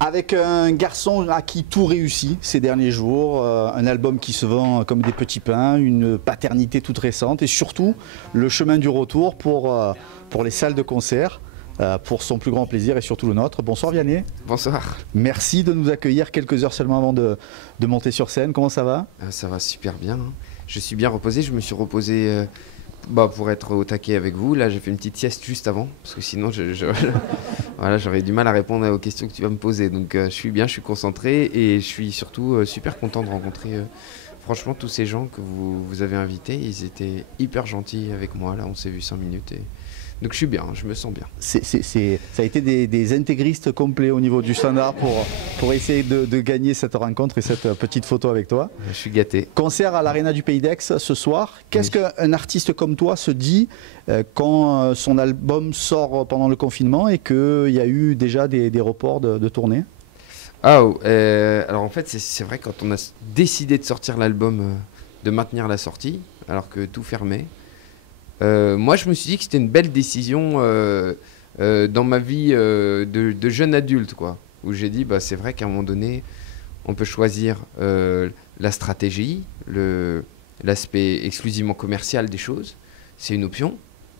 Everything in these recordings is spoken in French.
Avec un garçon à qui tout réussit ces derniers jours, un album qui se vend comme des petits pains, une paternité toute récente et surtout le chemin du retour pour les salles de concert, pour son plus grand plaisir et surtout le nôtre. Bonsoir Vianney. Bonsoir. Merci de nous accueillir quelques heures seulement avant de monter sur scène. Comment ça va? Ça va super bien, hein. Je suis bien reposé, je me suis reposé pour être au taquet avec vous. Là j'ai fait une petite sieste juste avant, parce que sinon voilà, j'aurais du mal à répondre aux questions que tu vas me poser. Donc je suis bien, je suis concentré et je suis surtout super content de rencontrer franchement tous ces gens que vous avez invités. Ils étaient hyper gentils avec moi, là on s'est vu 5 minutes et... Donc je suis bien, je me sens bien. Ça a été des intégristes complets au niveau du standard pour essayer de gagner cette rencontre et cette petite photo avec toi. Je suis gâté. Concert à l'Arena du Pays d'Aix ce soir. Qu'est-ce qu'un artiste comme toi se dit quand son album sort pendant le confinement et qu'il y a eu déjà des reports de tournée? Alors en fait c'est vrai, quand on a décidé de sortir l'album, de maintenir la sortie alors que tout fermait, moi je me suis dit que c'était une belle décision dans ma vie de jeune adulte, quoi, où j'ai dit c'est vrai qu'à un moment donné on peut choisir la stratégie, l'aspect exclusivement commercial des choses, c'est une option,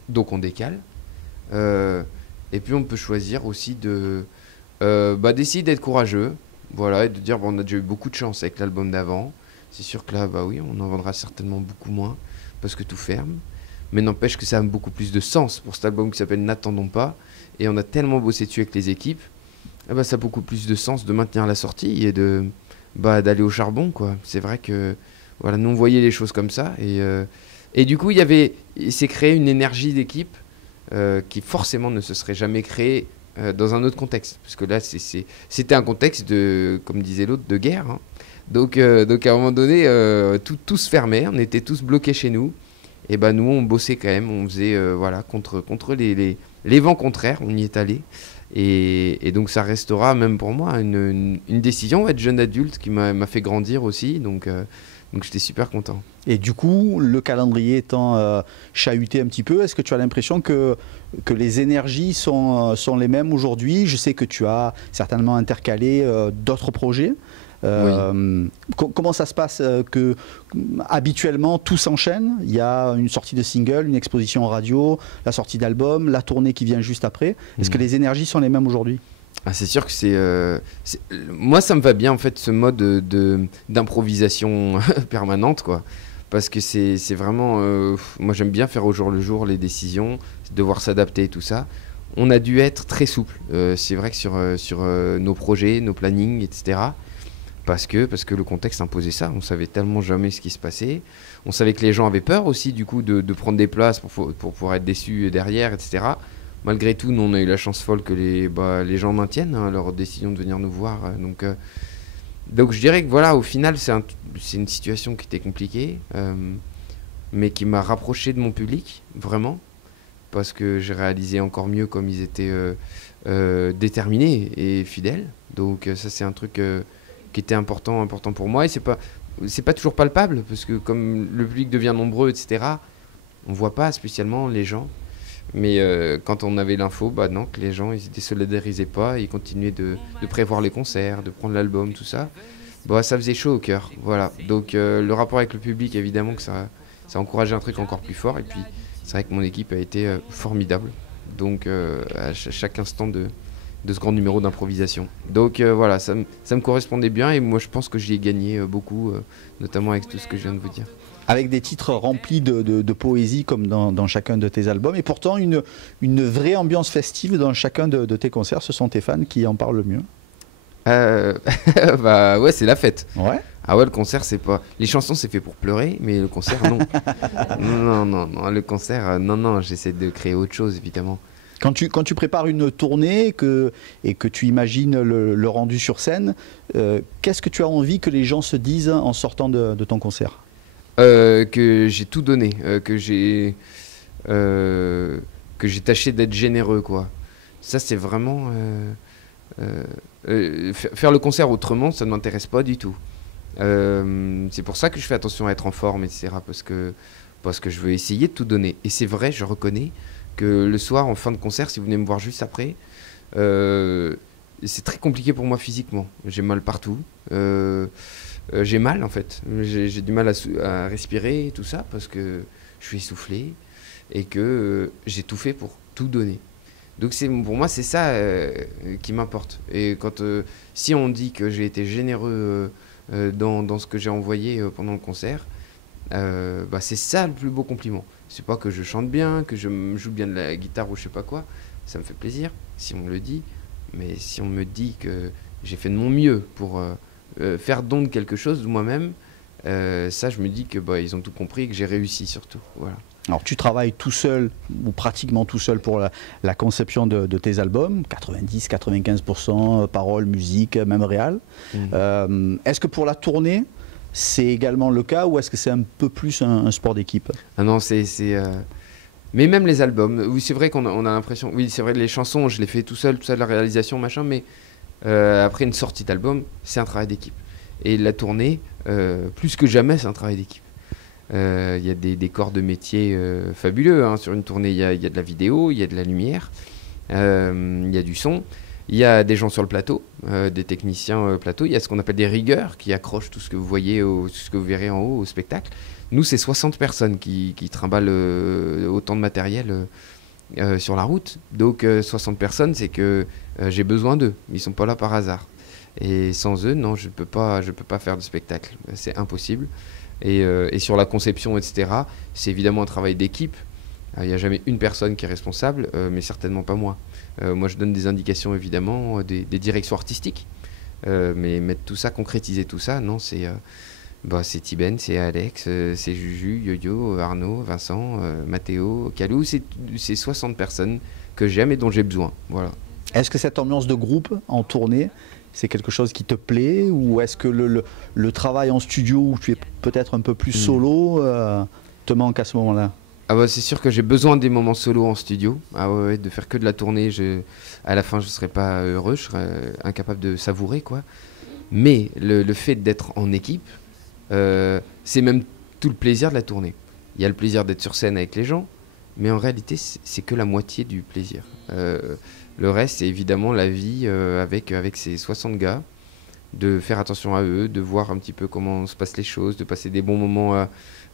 donc on décale, et puis on peut choisir aussi d'essayer d'être courageux, voilà, et de dire on a déjà eu beaucoup de chance avec l'album d'avant, c'est sûr que là oui, on en vendra certainement beaucoup moins parce que tout ferme. Mais n'empêche que ça a beaucoup plus de sens pour cet album qui s'appelle N'attendons pas. Et on a tellement bossé dessus avec les équipes, ça a beaucoup plus de sens de maintenir la sortie et d'aller au charbon, quoi. C'est vrai que voilà, nous on voyait les choses comme ça. Et du coup, il s'est créé une énergie d'équipe qui forcément ne se serait jamais créée dans un autre contexte. Parce que là, c'était un contexte de, comme disait l'autre, de guerre, hein. Donc à un moment donné, tout se fermait, on était tous bloqués chez nous. Et nous on bossait quand même, on faisait contre les vents contraires, on y est allé. Et donc ça restera même pour moi une décision, être jeune adulte, qui m'a fait grandir aussi, donc j'étais super content. Et du coup, le calendrier étant chahuté un petit peu, est-ce que tu as l'impression que les énergies sont les mêmes aujourd'hui? Je sais que tu as certainement intercalé d'autres projets. Oui. Comment ça se passe habituellement tout s'enchaîne? Il y a une sortie de single, une exposition en radio, la sortie d'album, la tournée qui vient juste après. Est-ce que les énergies sont les mêmes aujourd'hui? C'est sûr que moi ça me va bien en fait, ce mode d'improvisation permanente, quoi. Parce que c'est vraiment... moi j'aime bien faire au jour le jour les décisions, devoir s'adapter et tout ça. On a dû être très souple. C'est vrai que sur nos projets, nos plannings, etc. Parce que le contexte imposait ça. On savait tellement jamais ce qui se passait. On savait que les gens avaient peur aussi du coup de prendre des places pour pouvoir être déçus derrière, etc. Malgré tout, nous on a eu la chance folle que les gens maintiennent leur décision de venir nous voir. Donc je dirais que voilà, au final c'est une situation qui était compliquée, mais qui m'a rapproché de mon public, vraiment. Parce que j'ai réalisé encore mieux comme ils étaient déterminés et fidèles. Donc ça c'est un truc... qui était important pour moi, et c'est pas toujours palpable, parce que comme le public devient nombreux, etc., on voit pas spécialement les gens, mais quand on avait l'info, non, que les gens ils se désolidarisaient pas, ils continuaient de prévoir les concerts, de prendre l'album, tout ça, ça faisait chaud au cœur, voilà. Donc le rapport avec le public, évidemment que ça a encouragé un truc encore plus fort, et puis c'est vrai que mon équipe a été formidable, donc à chaque instant de ce grand numéro d'improvisation. Donc voilà, ça me correspondait bien, et moi je pense que j'y ai gagné beaucoup, notamment avec tout ce que je viens de vous dire. Avec des titres remplis de poésie comme dans chacun de tes albums, et pourtant une vraie ambiance festive dans chacun de tes concerts. Ce sont tes fans qui en parlent le mieux. Ouais, c'est la fête. Ouais. Ah ouais, le concert, c'est pas... Les chansons, c'est fait pour pleurer, mais le concert, non. non, le concert, non, j'essaie de créer autre chose, évidemment. Quand tu prépares une tournée et que tu imagines le rendu sur scène, qu'est-ce que tu as envie que les gens se disent en sortant de ton concert? Que j'ai tout donné, que j'ai tâché d'être généreux, quoi. Ça, c'est vraiment... faire le concert autrement, ça ne m'intéresse pas du tout. C'est pour ça que je fais attention à être en forme, etc. Parce que je veux essayer de tout donner. Et c'est vrai, je reconnais que le soir, en fin de concert, si vous venez me voir juste après, c'est très compliqué pour moi physiquement. J'ai mal partout. J'ai mal en fait. J'ai du mal à respirer et tout ça parce que je suis essoufflé et que j'ai tout fait pour tout donner. Donc pour moi c'est ça qui m'importe. Et si on dit que j'ai été généreux dans ce que j'ai envoyé pendant le concert, c'est ça le plus beau compliment. C'est pas que je chante bien, que je joue bien de la guitare ou je sais pas quoi. Ça me fait plaisir si on me le dit. Mais si on me dit que j'ai fait de mon mieux pour faire don de quelque chose de moi-même, ça je me dis que ils ont tout compris et que j'ai réussi surtout. Voilà. Alors tu travailles tout seul ou pratiquement tout seul pour la conception de tes albums, 90-95% paroles, musique, même réal. Est-ce que pour la tournée, c'est également le cas ou est-ce que c'est un peu plus un sport d'équipe? Ah non, mais même les albums, oui c'est vrai qu'on a l'impression, oui c'est vrai les chansons je les fais tout seul, la réalisation machin, mais après une sortie d'album, c'est un travail d'équipe. Et la tournée, plus que jamais, c'est un travail d'équipe. Il y a des corps de métier fabuleux hein. Sur une tournée. Il y a de la vidéo, il y a de la lumière, il y a du son, il y a des gens sur le plateau, des techniciens plateau, il y a ce qu'on appelle des riggeurs qui accrochent tout ce que vous voyez, ce que vous verrez en haut au spectacle. Nous, c'est 60 personnes qui trimballent autant de matériel sur la route. Donc 60 personnes, c'est que j'ai besoin d'eux. Ils ne sont pas là par hasard. Et sans eux, non, je peux pas faire de spectacle. C'est impossible. Et sur la conception, etc., c'est évidemment un travail d'équipe. Il n'y a jamais une personne qui est responsable, mais certainement pas moi. Moi, je donne des indications, évidemment, des directions artistiques. Mais mettre tout ça, concrétiser tout ça, non, c'est Tiben, c'est Alex, c'est Juju, Yo-Yo, Arnaud, Vincent, Mathéo, Calou. C'est 60 personnes que j'aime et dont j'ai besoin. Voilà. Est-ce que cette ambiance de groupe en tournée, c'est quelque chose qui te plaît ou est-ce que le travail en studio où tu es peut-être un peu plus solo te manque à ce moment-là? C'est sûr que j'ai besoin des moments solo en studio. De faire que de la tournée, à la fin je ne serais pas heureux, je serais incapable de savourer quoi. Mais le fait d'être en équipe, c'est même tout le plaisir de la tournée. Il y a le plaisir d'être sur scène avec les gens, mais en réalité c'est que la moitié du plaisir. Le reste, c'est évidemment la vie avec ces 60 gars, de faire attention à eux, de voir un petit peu comment se passent les choses, de passer des bons moments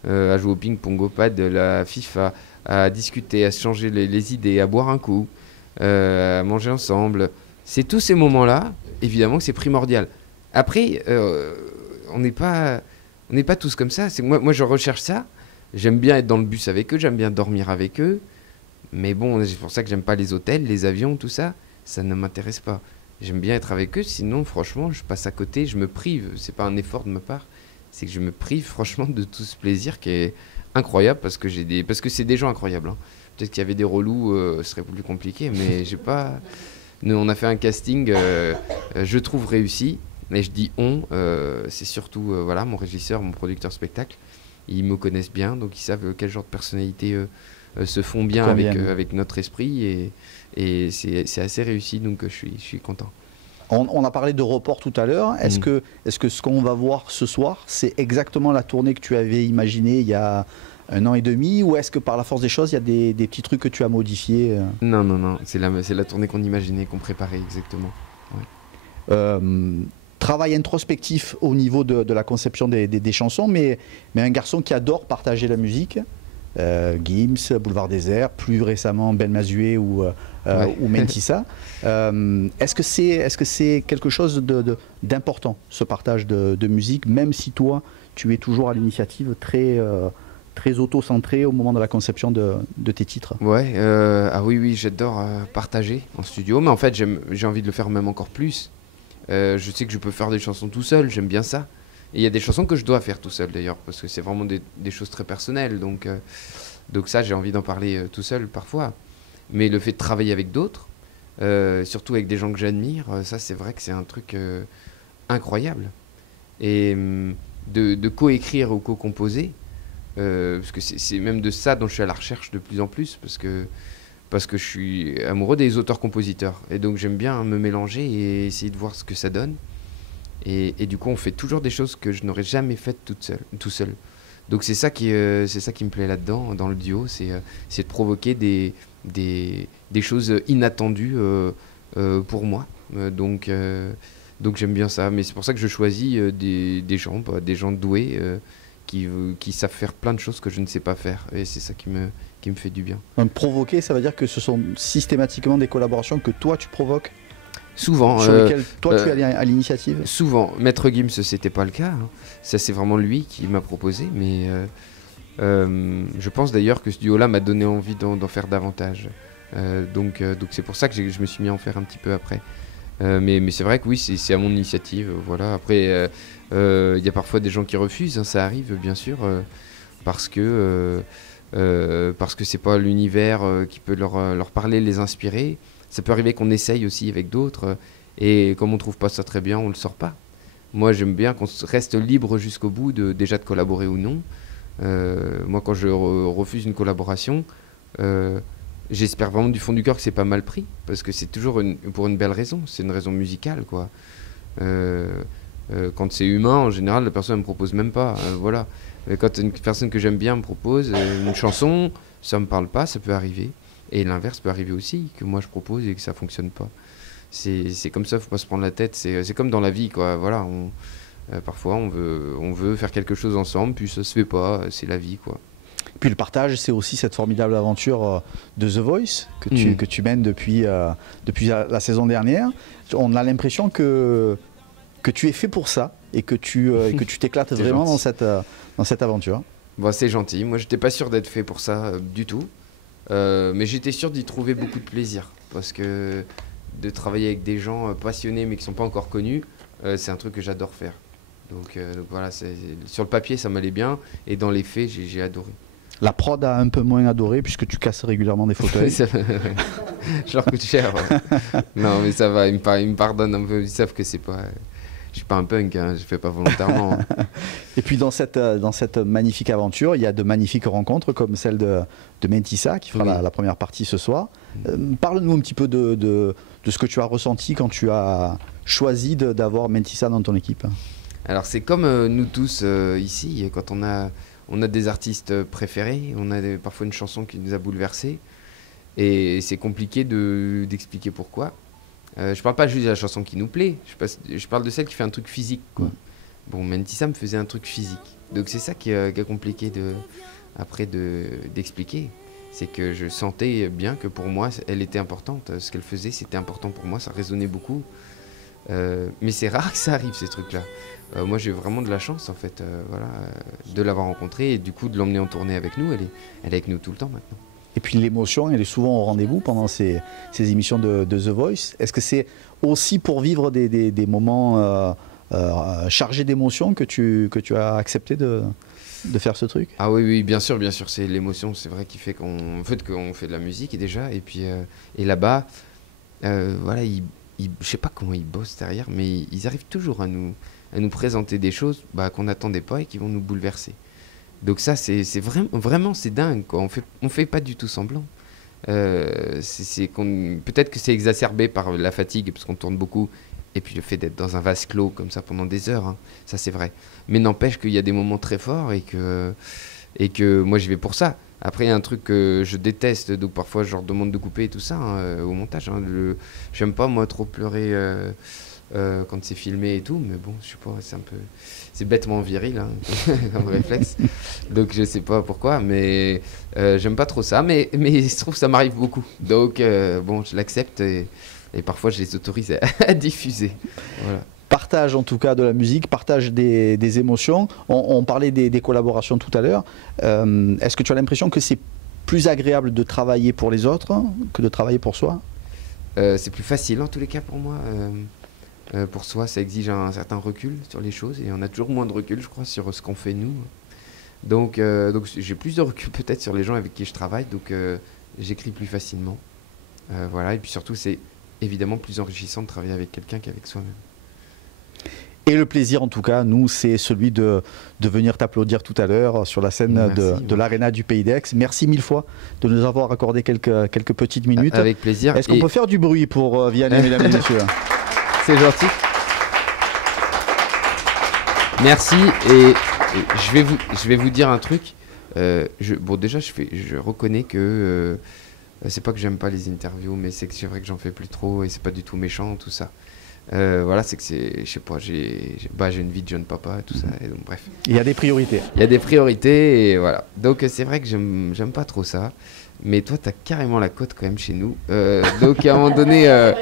à jouer au ping-pong, au pad, la FIFA, à discuter, à se changer les idées, à boire un coup, à manger ensemble. C'est tous ces moments-là, évidemment que c'est primordial. Après, on n'est pas tous comme ça. Moi, je recherche ça. J'aime bien être dans le bus avec eux, j'aime bien dormir avec eux. Mais bon, c'est pour ça que j'aime pas les hôtels, les avions, tout ça. Ça ne m'intéresse pas. J'aime bien être avec eux, sinon, franchement, je passe à côté, je me prive. C'est pas un effort de ma part, c'est que je me prive, franchement, de tout ce plaisir qui est incroyable parce que c'est des gens incroyables. Hein. Peut-être qu'il y avait des relous, ce serait plus compliqué, mais j'ai pas. Nous, on a fait un casting, je trouve réussi. Et je dis on, c'est surtout voilà, mon régisseur, mon producteur spectacle. Ils me connaissent bien, donc ils savent quel genre de personnalité se font bien avec notre esprit et c'est assez réussi, donc je suis content. On a parlé de report tout à l'heure. Est-ce que ce qu'on va voir ce soir, c'est exactement la tournée que tu avais imaginée il y a 1 an et demi, ou est-ce que par la force des choses, il y a des petits trucs que tu as modifiés? Non, c'est la tournée qu'on imaginait, qu'on préparait exactement. Ouais. Travail introspectif au niveau de la conception des chansons, mais un garçon qui adore partager la musique. Gims, Boulevard Désert, plus récemment Ben Mazué ou Mentissa. Est-ce que c'est quelque chose d'important, ce partage de musique, même si toi, tu es toujours à l'initiative très auto-centré au moment de la conception de tes titres? Ouais, oui, j'adore partager en studio, mais en fait, j'ai envie de le faire même encore plus. Je sais que je peux faire des chansons tout seul, j'aime bien ça. Et il y a des chansons que je dois faire tout seul d'ailleurs, parce que c'est vraiment des choses très personnelles. Donc ça, j'ai envie d'en parler tout seul parfois. Mais le fait de travailler avec d'autres, surtout avec des gens que j'admire, ça c'est vrai que c'est un truc incroyable. Et de coécrire ou co-composer, parce que c'est même de ça dont je suis à la recherche de plus en plus, parce que je suis amoureux des auteurs-compositeurs. Et donc j'aime bien me mélanger et essayer de voir ce que ça donne. Et du coup, on fait toujours des choses que je n'aurais jamais faites tout seul. Donc c'est ça qui me plaît là-dedans, dans le duo, c'est de provoquer des choses inattendues pour moi. Donc j'aime bien ça. Mais c'est pour ça que je choisis des gens doués qui savent faire plein de choses que je ne sais pas faire. Et c'est ça qui me fait du bien. Donc provoquer, ça veut dire que ce sont systématiquement des collaborations que toi tu provoques? Souvent. Sur lesquelles toi tu es à l'initiative? Souvent. Maître Gims, c'était pas le cas. Hein. Ça, c'est vraiment lui qui m'a proposé. Mais je pense d'ailleurs que ce duo-là m'a donné envie d'en faire davantage. Donc c'est pour ça que je me suis mis à en faire un petit peu après. Mais c'est vrai que oui, c'est à mon initiative. Voilà. Après, il y a parfois des gens qui refusent. Hein, ça arrive, bien sûr, parce que c'est pas l'univers qui peut leur parler, les inspirer. Ça peut arriver qu'on essaye aussi avec d'autres, et comme on trouve pas ça très bien, on le sort pas. Moi, j'aime bien qu'on reste libre jusqu'au bout, déjà de collaborer ou non. Moi, quand je refuse une collaboration, j'espère vraiment du fond du cœur que c'est pas mal pris, parce que c'est toujours pour une belle raison. C'est une raison musicale, quoi. Quand c'est humain, en général, la personne ne me propose même pas. Voilà. Mais quand une personne que j'aime bien me propose une chanson, ça me parle pas, ça peut arriver. Et l'inverse peut arriver aussi, que moi je propose et que ça fonctionne pas. C'est comme ça, faut pas se prendre la tête. C'est comme dans la vie, quoi. Voilà, parfois on veut faire quelque chose ensemble, puis ça se fait pas, c'est la vie, quoi. Puis le partage, c'est aussi cette formidable aventure de The Voice que tu mènes depuis la saison dernière. On a l'impression que tu es fait pour ça et que tu t'éclates vraiment dans cette aventure. Bon, c'est gentil. Moi, j'étais pas sûr d'être fait pour ça du tout. Mais j'étais sûr d'y trouver beaucoup de plaisir, parce que de travailler avec des gens passionnés mais qui ne sont pas encore connus, c'est un truc que j'adore faire. Donc voilà, sur le papier ça m'allait bien, et dans les faits j'ai adoré. La prod a un peu moins adoré puisque tu casses régulièrement des fauteuils. Je leur coûte cher. Ouais. Non mais ça va, ils me pardonnent un peu, ils savent que c'est pas... Je suis pas un punk, hein, je fais pas volontairement. Hein. Et puis dans cette magnifique aventure, il y a de magnifiques rencontres comme celle de Mentissa qui fera la première partie ce soir. Parle-nous un petit peu de ce que tu as ressenti quand tu as choisi d'avoir Mentissa dans ton équipe. Alors c'est comme nous tous ici, quand on a des artistes préférés, on a parfois une chanson qui nous a bouleversés, et c'est compliqué d'expliquer pourquoi. Je parle pas juste de la chanson qui nous plaît, je parle de celle qui fait un truc physique, quoi. Bon, Mentissa me faisait un truc physique, donc c'est ça qui est compliqué d'expliquer. C'est que je sentais bien que pour moi elle était importante, ce qu'elle faisait c'était important pour moi, ça résonnait beaucoup. Mais c'est rare que ça arrive, ces trucs-là. Moi j'ai vraiment de la chance en fait, de l'avoir rencontrée, et du coup de l'emmener en tournée avec nous. Elle est avec nous tout le temps maintenant. Et puis l'émotion, elle est souvent au rendez-vous pendant ces émissions de The Voice. Est-ce que c'est aussi pour vivre des moments chargés d'émotions que tu as accepté de faire ce truc? Ah oui, bien sûr, c'est l'émotion, c'est vrai, qui fait qu'on fait de la musique, et déjà, et puis et là-bas, voilà, je sais pas comment ils bossent derrière, mais ils arrivent toujours à nous présenter des choses qu'on n'attendait pas et qui vont nous bouleverser. Donc ça, c'est vraiment c'est dingue, quoi. On fait pas du tout semblant. Peut-être que c'est exacerbé par la fatigue, parce qu'on tourne beaucoup, et puis le fait d'être dans un vase clos comme ça pendant des heures, hein, ça c'est vrai. Mais n'empêche qu'il y a des moments très forts, et que moi j'y vais pour ça. Après, il y a un truc que je déteste, donc parfois je leur demande de couper et tout ça, hein, au montage. Hein, j'aime pas moi trop pleurer quand c'est filmé et tout, mais bon, je sais pas, c'est bêtement viril, hein, comme réflexe. Donc je sais pas pourquoi, mais j'aime pas trop ça, mais je trouve que ça m'arrive beaucoup. Donc bon, je l'accepte, et parfois je les autorise à diffuser. Voilà. Partage en tout cas de la musique, partage des émotions. On parlait des collaborations tout à l'heure. Est-ce que tu as l'impression que c'est plus agréable de travailler pour les autres que de travailler pour soi? C'est plus facile en tous les cas pour moi. Pour soi, ça exige un certain recul sur les choses, et on a toujours moins de recul, je crois, sur ce qu'on fait nous. Donc j'ai plus de recul peut-être sur les gens avec qui je travaille, donc j'écris plus facilement. Voilà, et puis surtout, c'est évidemment plus enrichissant de travailler avec quelqu'un qu'avec soi-même. Et le plaisir, en tout cas, nous, c'est celui de venir t'applaudir tout à l'heure sur la scène de l'Arena du Pays d'Aix. Merci mille fois de nous avoir accordé quelques petites minutes. Avec plaisir. Est-ce qu'on peut faire du bruit pour Vianney, mesdames et messieurs? C'est gentil. Merci. Et je vais vous dire un truc. Déjà, je reconnais que C'est pas que j'aime pas les interviews, mais c'est vrai que j'en fais plus trop et c'est pas du tout méchant, tout ça. Voilà, c'est que je sais pas, j'ai une vie de jeune papa et tout ça, et donc bref. Il y a des priorités. Il y a des priorités et voilà. Donc c'est vrai que j'aime pas trop ça, mais toi t'as carrément la cote quand même chez nous. Donc à un moment donné,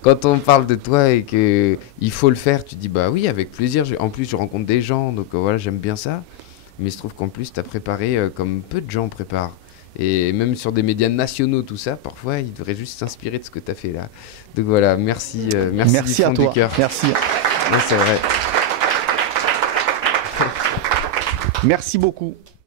quand on parle de toi et que il faut le faire, tu dis bah oui, avec plaisir. En plus je rencontre des gens, donc voilà, j'aime bien ça. Mais il se trouve qu'en plus t'as préparé comme peu de gens préparent. Et même sur des médias nationaux, tout ça, parfois, ils devraient juste s'inspirer de ce que tu as fait là. Donc voilà, merci du fond à toi. du cœur. Merci. Ouais, c'est vrai. Merci beaucoup.